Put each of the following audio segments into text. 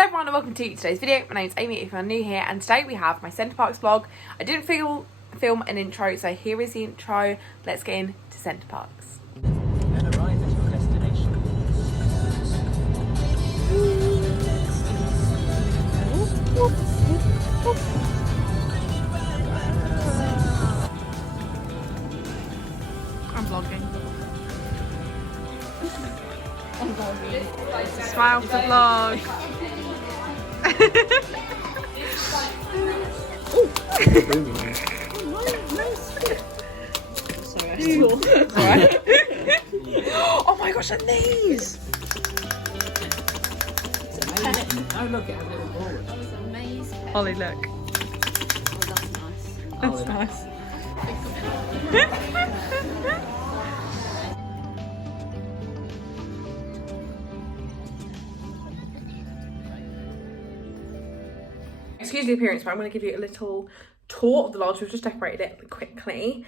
Hello everyone and welcome to today's video. My name's Amy if you're new here, and today we have my Centre Parks vlog. I didn't film an intro, so here is the intro. Let's get into Centre Parks. And arrive at your destination. I'm vlogging. Smile for the vlog. Sorry. Oh my gosh, and these! Oh look, it has a little ball. It's amazing. Holly, look. Oh, that's nice. That's nice. Excuse the appearance, but I'm going to give you a little tour of the lodge. We've just decorated it quickly.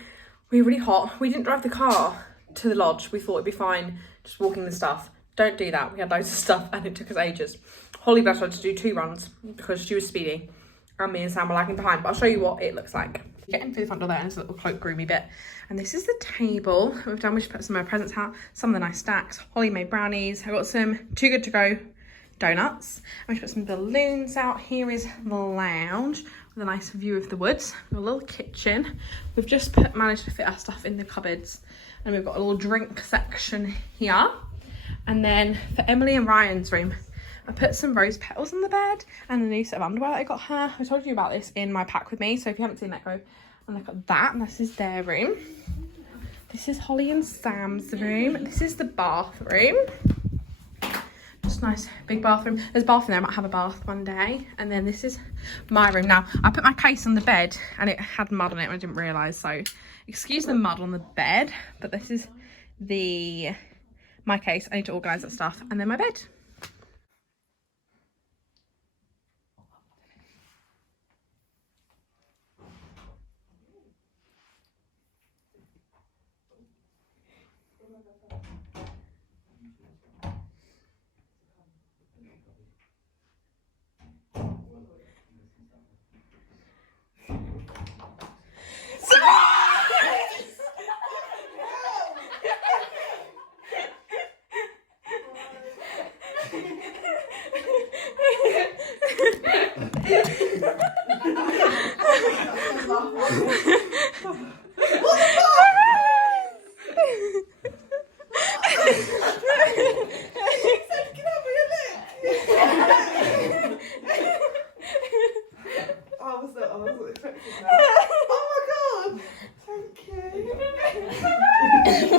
We're really hot. We didn't drive the car to the lodge. We thought it'd be fine just walking the stuff. Don't do that. We had loads of stuff and it took us ages. Holly Beth had to do 2 runs because she was speedy and me and Sam were lagging behind, but I'll show you what it looks like. Getting through the front door there, and it's a little cloakroomy bit. And this is the table we've done. We just put some of my presents out, some of the nice stacks. Holly made brownies. I got some Too Good To Go donuts. And we put some balloons out. Here is the lounge with a nice view of the woods. A little kitchen. We've just managed to fit our stuff in the cupboards. And we've got a little drink section here. And then for Emily and Ryan's room, I put some rose petals on the bed and a new set of underwear that I got her. I told you about this in my pack with me, so if you haven't seen that, go and look at that. And this is their room. This is Holly and Sam's room. This is the bathroom. Just nice big bathroom. There's a bath in there. I might have a bath one day. And then this is my room. Now, I put my case on the bed and it had mud on it and I didn't realise, so excuse the mud on the bed, but this is my case. I need to organise that stuff. And then my bed.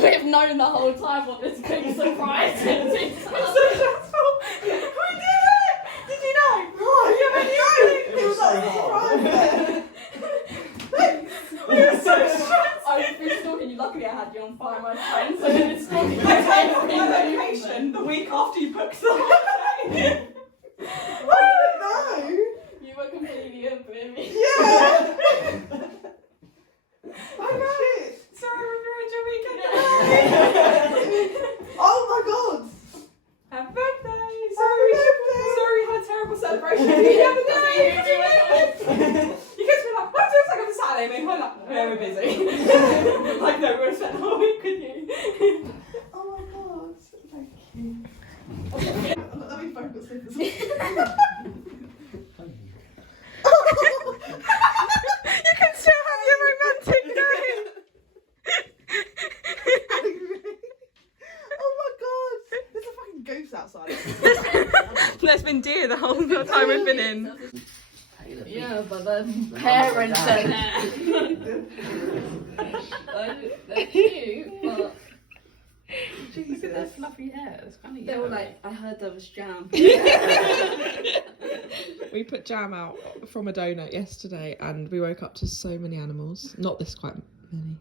We've known the whole time what this big surprise is. It's so stressful. We did it! Did you know? Oh, you never knew! It was like a surprise. We were so stressed. I was been stalking you. Luckily, I had you on Fire My Friends, so then it's stalking you. I came on my location the week after you booked the holiday. I didn't know. You were completely oblivious. Yeah. I know. Sorry, we ruined your weekend. Oh my god. Happy birthday. Sorry, we had a terrible celebration. You guys were like, let's do a second on Saturday. Maybe we're like, no, we're busy. Like, no, we're going to spend the whole week with you. Oh my god. Thank you. Let me focus with this. You can still have your romantic night. Oh my god, there's a fucking goose outside. There's been deer the whole time we've been in. Yeah, but then parents are there. They're cute, but Look at their fluffy hair. It's kind of they were like, I heard there was jam. We put jam out from a donut yesterday and we woke up to so many animals. Not this quite many.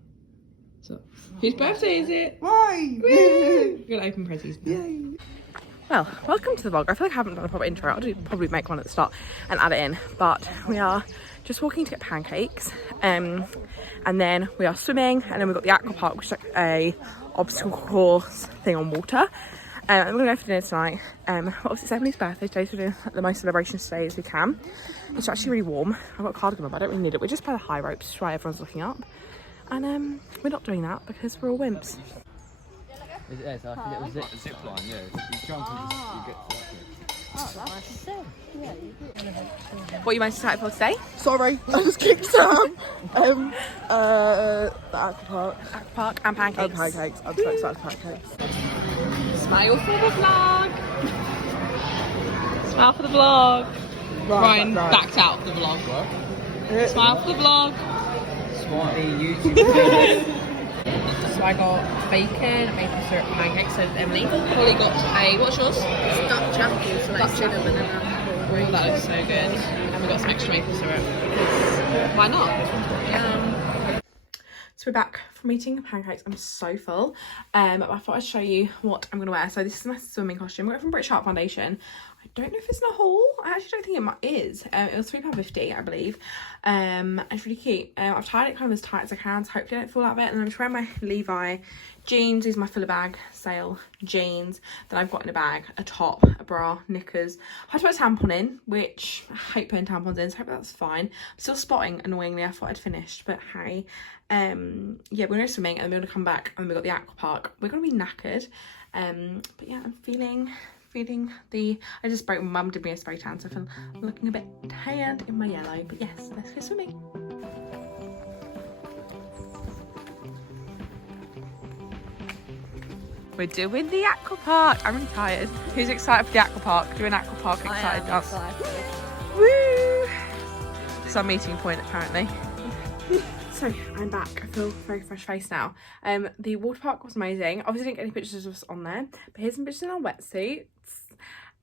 So, whose birthday is it? Why? Woo! We're gonna open prezzies now. Yay. Well, welcome to the vlog. I feel like I haven't done a proper intro. I'll probably make one at the start and add it in. But we are just walking to get pancakes. And then we are swimming. And then we've got the Aqua Park, which is like a obstacle course thing on water. I'm gonna go for dinner tonight. Obviously it's Emily's birthday today, so we're doing the most celebrations today as we can. It's actually really warm. I've got a cardigan on, but I don't really need it. We're just by the high ropes, which is why everyone's looking up. And we're not doing that because we're all wimps. It's like a little zip line, yeah. You jump and you get to that bit. What are you most excited for today? Sorry, I just kicked Sam. The Aqua Park. Aqua Park and pancakes. And pancakes. I'm so excited for pancakes. Smile for the vlog. Smile for the vlog. Ryan backed out of the vlog. What? Smile for the vlog. Smarty YouTube. So I got bacon, maple syrup pancakes, so did Emily. Holly got a, what's yours? Duck chunky, so like cinnamon and apple. Oh, that looks so good. And we got some extra maple syrup. Why not? So we're back from eating pancakes. I'm so full. I thought I'd show you what I'm gonna wear. So this is my swimming costume. I got it from British Art Foundation. I don't know if it's in a haul. I actually don't think it is. It was £3.50, I believe. It's really cute. I've tied it kind of as tight as I can, so hopefully I don't fall out of it. And then I'm just wearing my Levi jeans. These are my Fuller Bag sale jeans. Then I've got in a bag a top, a bra, knickers. I had to put a tampon in, which I hate putting tampons in, so I hope that's fine. I'm still spotting, annoyingly. I thought I'd finished, but hey. Yeah, we're going to go swimming and then we're going to come back and we've got the Aqua Park. We're going to be knackered. But yeah, I'm feeling the, I just broke, my mum did me a spray tan, so I feel looking a bit tired in my yellow. But yes, let's go swimming. We're doing the Aqua Park. I'm really tired. Who's excited for the Aqua Park? Doing Aqua Park excited dance. Woo! Some meeting point apparently. So I'm back. I feel very fresh faced now. The water park was amazing. Obviously didn't get any pictures of us on there, but here's some pictures in our wetsuits.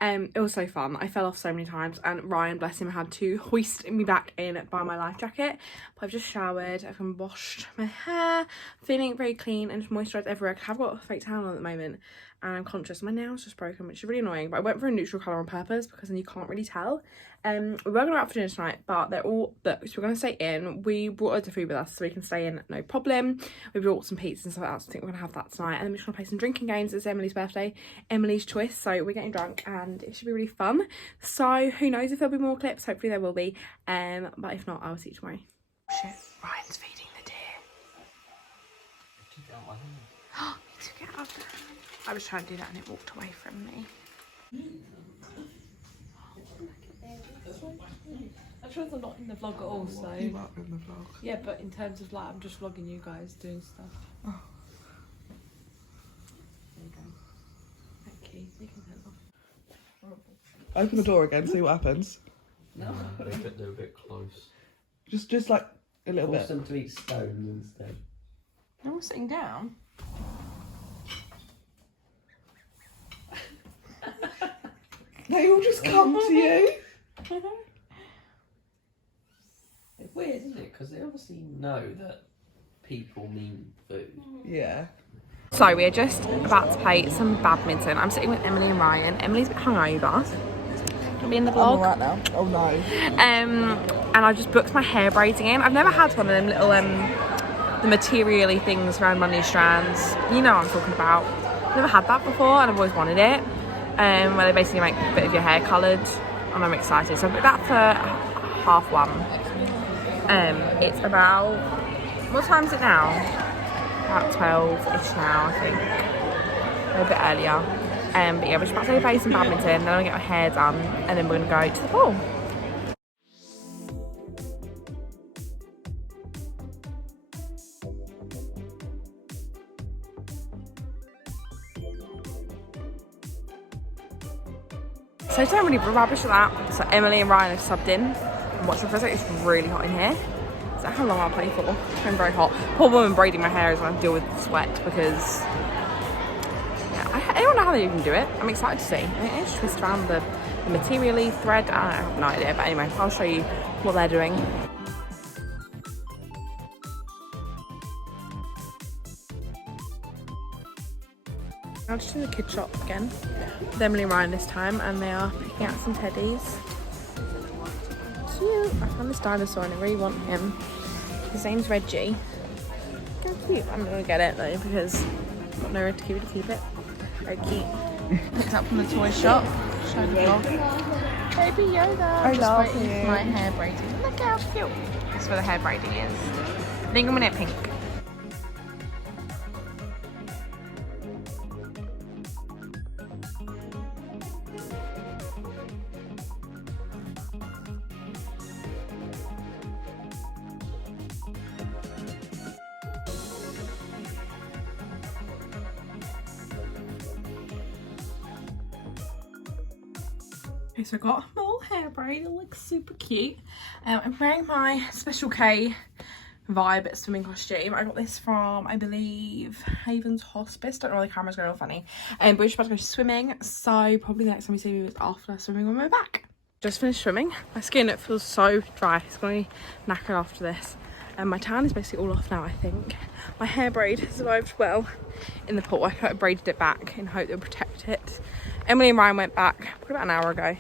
It was so fun. I fell off so many times and Ryan, bless him, had to hoist me back in by my life jacket. But I've just showered, I've washed my hair, feeling very clean and just moisturised everywhere. I've got a fake tan on at the moment and I'm conscious my nail's just broken, which is really annoying, but I went for a neutral colour on purpose because then you can't really tell. We were going out for dinner tonight, but they're all booked, so we're going to stay in. We brought loads of food with us so we can stay in, no problem. We brought some pizzas and stuff like that, so I think we're going to have that tonight. And then we're just going to play some drinking games. It's Emily's birthday, Emily's choice, so we're getting drunk and it should be really fun. So who knows if there'll be more clips, hopefully there will be, but if not, I will see you tomorrow. Shit, Ryan's feeding the deer. He took it out of there. I was trying to do that and it walked away from me. I'm sure they're not in the vlog at all, so... You are in the vlog. Yeah, but in terms of like, I'm just vlogging you guys doing stuff. Oh. There you go. Thank you. You can turn it off. Open the door again, see what happens. No, they're a bit close. Just like a little Force bit. them to eat stones instead. No one's sitting down. They all just come to you. It's weird, isn't it? Because they obviously know that people mean food. Yeah. So we are just about to play some badminton. I'm sitting with Emily and Ryan. Emily's a bit hungover. Can be in the I'm vlog. alright now. Oh no. And I just booked my hair braiding in. I've never had one of them little the materially things around my new strands. You know what I'm talking about. I've never had that before and I've always wanted it. Where they basically make a bit of your hair coloured, and I'm excited. So I booked that for 1:30. It's about, what time is it now? About 12-ish now, I think. A bit earlier. But yeah, we're just about to play some badminton, then I'm gonna get my hair done, and then we're gonna go to the pool. So it's not really rubbish at that. So Emily and Ryan have subbed in and watched the first. It's really hot in here. Is that how long I'll play for? It's been very hot. Poor woman braiding my hair is when I deal with the sweat because yeah, I don't know how they even do it. I'm excited to see. They just twist around the materially thread. I have no idea, but anyway, I'll show you what they're doing. I'm just in the kid shop again with Emily and Ryan this time, and they are picking out some teddies. Cute. I found this dinosaur and I really want him. His name's Reggie. How cute. I'm not gonna get it though because I've got nowhere to keep it. Very cute. Picked up from the toy shop. Show the vlog. Baby Yoda. I Just love waiting you. for my hair braiding. Look how cute. That's where the hair braiding is. I think I'm gonna get pink. Okay, so I got my little hair braid. It looks super cute. I'm wearing my Special K vibe swimming costume. I got this from, I believe, Haven's Hospice. Don't know why the camera's going all funny. But we're just about to go swimming, so probably the next time we see me is after swimming on my back. Just finished swimming. My skin, it feels so dry. It's going to be knackered after this. And my tan is basically all off now, I think. My hair braid survived well in the pool. I braided it back in hope it would protect it. Emily and Ryan went back probably about an hour ago.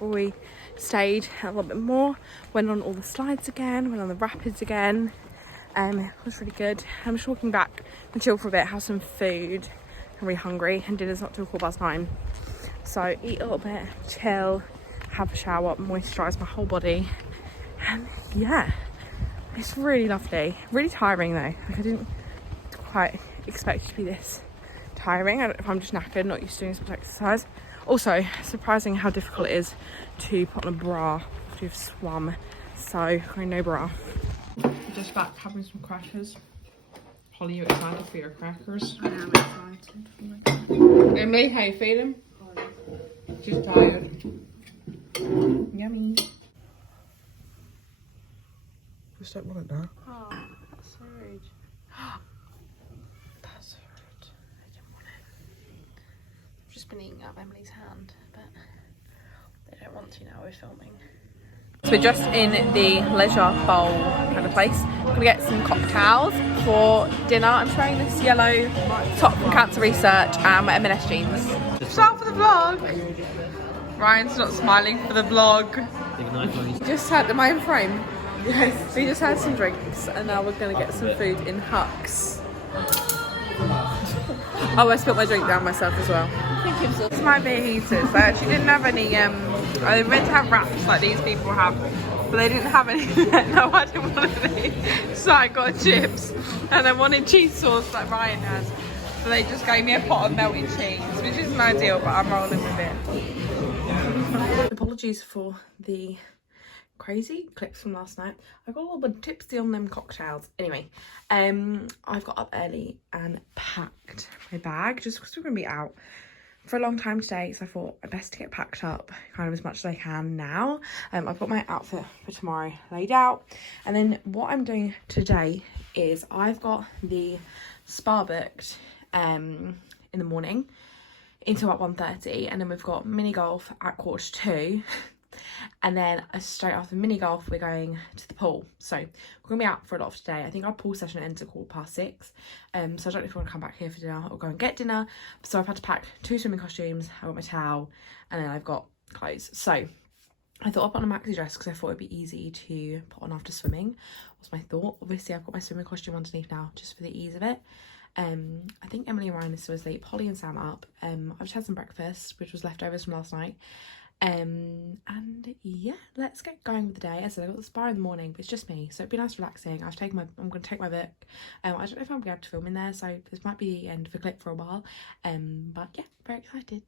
We stayed a little bit more, went on all the slides again, went on the rapids again. It was really good. I'm just walking back and chill for a bit, have some food. I'm really hungry and dinner's not till 9:15. So eat a little bit, chill, have a shower, moisturise my whole body. And yeah, it's really lovely. Really tiring though. Like I didn't quite expect it to be this tiring. I don't know if I'm just knackered, not used to doing so much exercise. Also, surprising how difficult it is to put on a bra after you've swum. So, wearing no bra. Just back having some crackers. Holly, you excited for your crackers? I am excited for my Emily, how you feeling? She's tired. Yummy. Just don't want it now. Oh, that's so rude. That's so rude. I didn't want it. I've just been eating up Emily's hand, but they don't want to now we're filming. So we're just in the leisure bowl kind of place. We're gonna get some cocktails for dinner. I'm just wearing this yellow top from Cancer Research and my M&S jeans. Start for the vlog. Ryan's not smiling for the vlog. Just had the main frame. Yes. We just had some drinks and now we're gonna get some food in Huck's. Oh, I spilled my drink down myself as well. It's my fajitas. They actually didn't have any, I was meant to have wraps like these people have, but they didn't have any. No, I didn't want any. So I got chips and I wanted cheese sauce like Ryan has. So they just gave me a pot of melted cheese, which isn't ideal, but I'm rolling with it. Apologies for the crazy clips from last night. I got a little bit tipsy on them cocktails. Anyway, I've got up early and packed my bag just because we're gonna be out for a long time today, so I thought I'd best to get packed up kind of as much as I can now. I've got my outfit for tomorrow laid out, and then what I'm doing today is I've got the spa booked in the morning until about 1:30, and then we've got mini golf at 1:45. And then straight after mini golf we're going to the pool, so we're gonna be out for a lot of today. I think our pool session ends at 6:15, so I don't know if you want to come back here for dinner or go and get dinner. So I've had to pack 2 swimming costumes, I've got my towel, and then I've got clothes. So I thought I'd put on a maxi dress because I thought it'd be easy to put on after swimming, was my thought. Obviously I've got my swimming costume underneath now just for the ease of it. I think Emily and Ryan are still asleep, Holly and Sam are up. I've just had some breakfast which was leftovers from last night. And yeah, let's get going with the day. As I said, I got the spa in the morning, but it's just me, so it'd be nice relaxing. I'm going to take my book. I don't know if I'm going to be able to film in there, so this might be the end of the clip for a while. But yeah, very excited.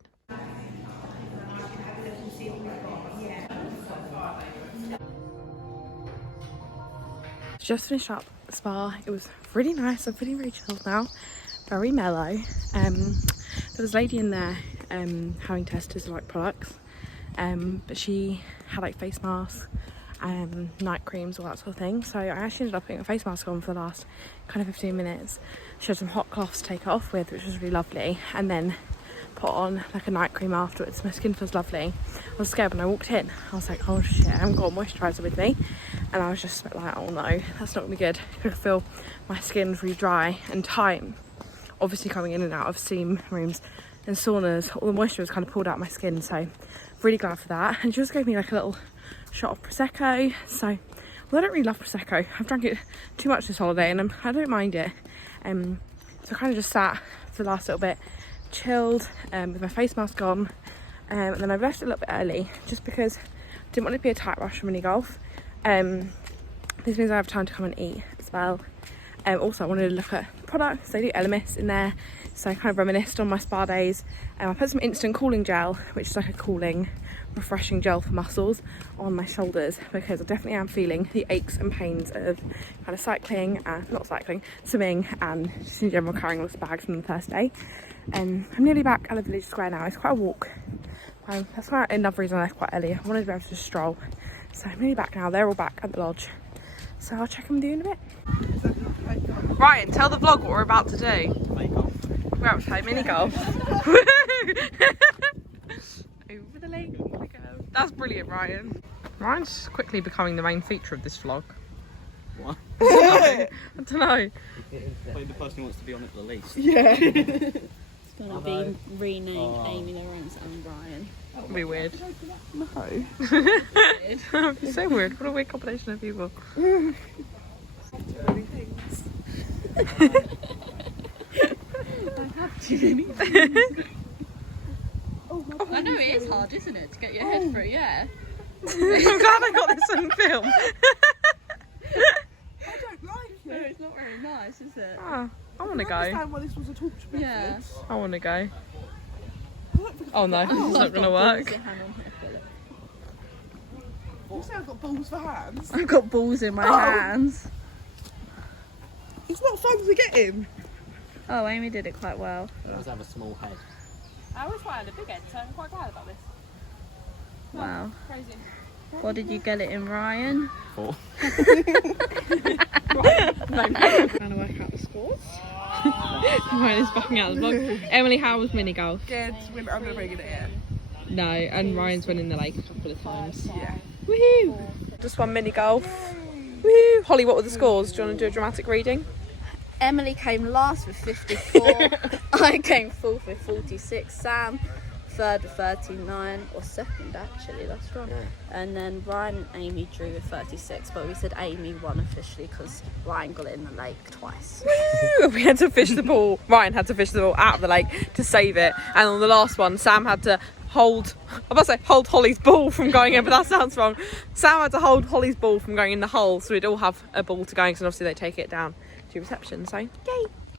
Just finished up the spa. It was really nice. I'm feeling very chilled now, very mellow. There was a lady in there having tested like products. But she had like face masks, night creams, all that sort of thing. So I actually ended up putting a face mask on for the last kind of 15 minutes. She had some hot cloths to take it off with, which was really lovely, and then put on like a night cream afterwards. My skin feels lovely. I was scared when I walked in. I was like, oh shit, I haven't got a moisturiser with me. And I was just like, oh no, that's not gonna be good. I could feel my skin really dry and tight. Obviously coming in and out of steam rooms and saunas, all the moisture was kind of pulled out of my skin, so really glad for that. And she just gave me like a little shot of Prosecco. So, well, I don't really love Prosecco. I've drank it too much this holiday and I don't mind it. So I kind of just sat for the last little bit chilled with my face mask on, and then I've left it a little bit early just because I didn't want it to be a tight rush for mini golf. This means I have time to come and eat as well. Also, I wanted to look at products. They do Elemis in there, so I kind of reminisced on my spa days. I put some instant cooling gel, which is like a cooling, refreshing gel for muscles, on my shoulders because I definitely am feeling the aches and pains of kind of swimming, and just in general carrying lots of bags from the first day. I'm nearly back at the village square now. It's quite a walk. That's why another reason I left quite early. I wanted to be able to just stroll. So I'm nearly back now. They're all back at the lodge. So I'll check them with you in a bit. Ryan, tell the vlog what we're about to do. We're about to play mini golf. Over the lake we go. That's brilliant, Ryan. Ryan's quickly becoming the main feature of this vlog. What? I don't know. Play the person who wants to be on it the least. Yeah. It's gonna be renamed Amy Lawrence and Brian. That'd be weird. No. That'd be so weird. What a weird combination of people. I know it is hard, isn't it, to get your head through, yeah. I'm glad I got this on film. I don't like No, it's not very nice, is it? Oh, I want to go. I understand why this was a torture method. Yeah. I want to go. Oh no, it's not going to work. You say I've got balls for hands. I've got balls in my hands. It's not fun to get in. Oh, Amy did it quite well. I always have a small head. I always find a big head, so I'm quite glad about this. Wow. Crazy. What did you get it in, Ryan? 4. Trying to work out the scores. Ryan's backing out of the vlog. Emily, how was mini golf? Good. I'm not very good at it. No, and Ryan's been in the lake a couple of times. Yeah. Woohoo! Just one mini golf. Woohoo! Holly, what were the scores? Do you want to do a dramatic reading? Emily came last with 54. I came fourth with 46. Sam third with 39, or second actually, that's right. Yeah. And then Ryan and Amy drew with 36, but we said Amy won officially because Ryan got it in the lake twice. Woo! We had to fish the ball. Ryan had to fish the ball out of the lake to save it. And on the last one, Sam had to hold Holly's ball from going in, but that sounds wrong. Sam had to hold Holly's ball from going in the hole, so we'd all have a ball to go in, because obviously they take it down to reception, so yay.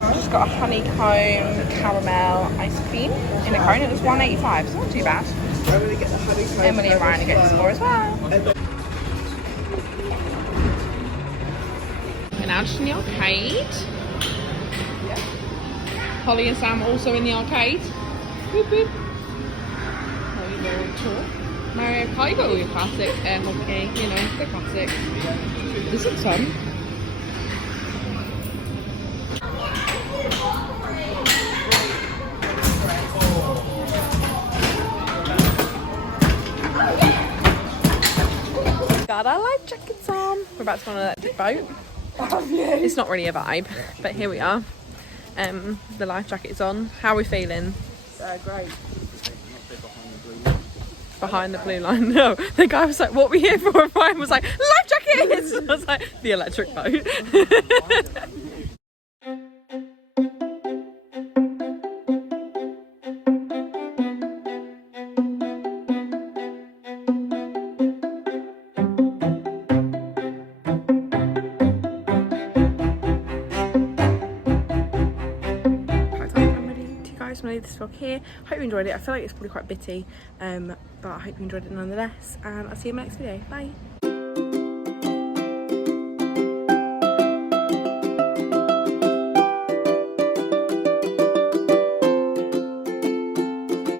I've just got a honeycomb caramel ice cream in a cone. It was $1.85, it's not too bad. I'm going to get the honeycomb. Emily and Ryan are getting the score as well. We're now just in the arcade. Yeah. Holly and Sam also in the arcade. Boop, boop. Mario Kart, you got all your classics, air hockey, you know, the classics. This looks fun. Got our life jackets on. We're about to go on an electric boat. It's not really a vibe, but here we are. The life jacket is on. How are we feeling? Great. Behind the blue line. No, the guy was like, what are we here for? And Ryan was like, life jackets! I was like, the electric boat. I'm going to leave this vlog here. Hope you enjoyed it. I feel like it's probably quite bitty, but I hope you enjoyed it nonetheless, and I'll see you in my next video. Bye.